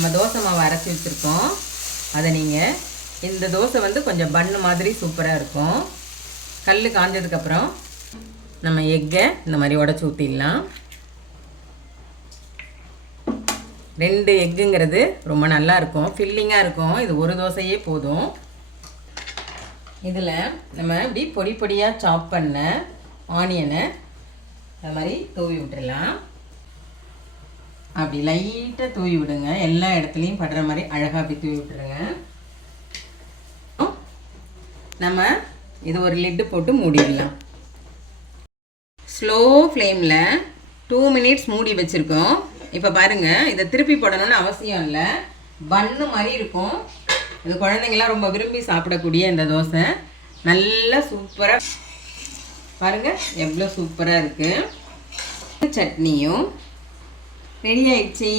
நம்ம தோசை மாவு அரைச்சி வச்சுருக்கோம். அதை நீங்கள் இந்த தோசை வந்து கொஞ்சம் பன்னு மாதிரி சூப்பராக இருக்கும். கல் காஞ்சதுக்கப்புறம் நம்ம எக்கை இந்த மாதிரி உடச்சி ஊற்றிடலாம். 2 எக்குங்கிறது ரொம்ப நல்லா இருக்கும், ஃபில்லிங்காக இருக்கும். இது ஒரு தோசையே போதும். இதில் நம்ம இப்படி பொடி பொடியாக சாப் பண்ண ஆனியனை அது மாதிரி தூவி விட்டுடலாம். அப்படி லைட்டாக தூவி விடுங்க, எல்லா இடத்துலையும் படுற மாதிரி அழகாக அப்படி தூவி விட்டுருங்க. நம்ம இது ஒரு லிட்டு போட்டு மூடிடலாம். ஸ்லோ ஃப்ளேமில் 2 மினிட்ஸ் மூடி வச்சுருக்கோம். இப்போ பாருங்கள், இதை திருப்பி போடணும்னு அவசியம் இல்லை, பன்னு மாதிரி இருக்கும். இது குழந்தைங்களாம் ரொம்ப விரும்பி சாப்பிடக்கூடிய இந்த தோசை நல்லா சூப்பராக பாருங்கள், எவ்வளோ சூப்பராக இருக்குது. சட்னியும் ரெடி ஆயிடுச்சு.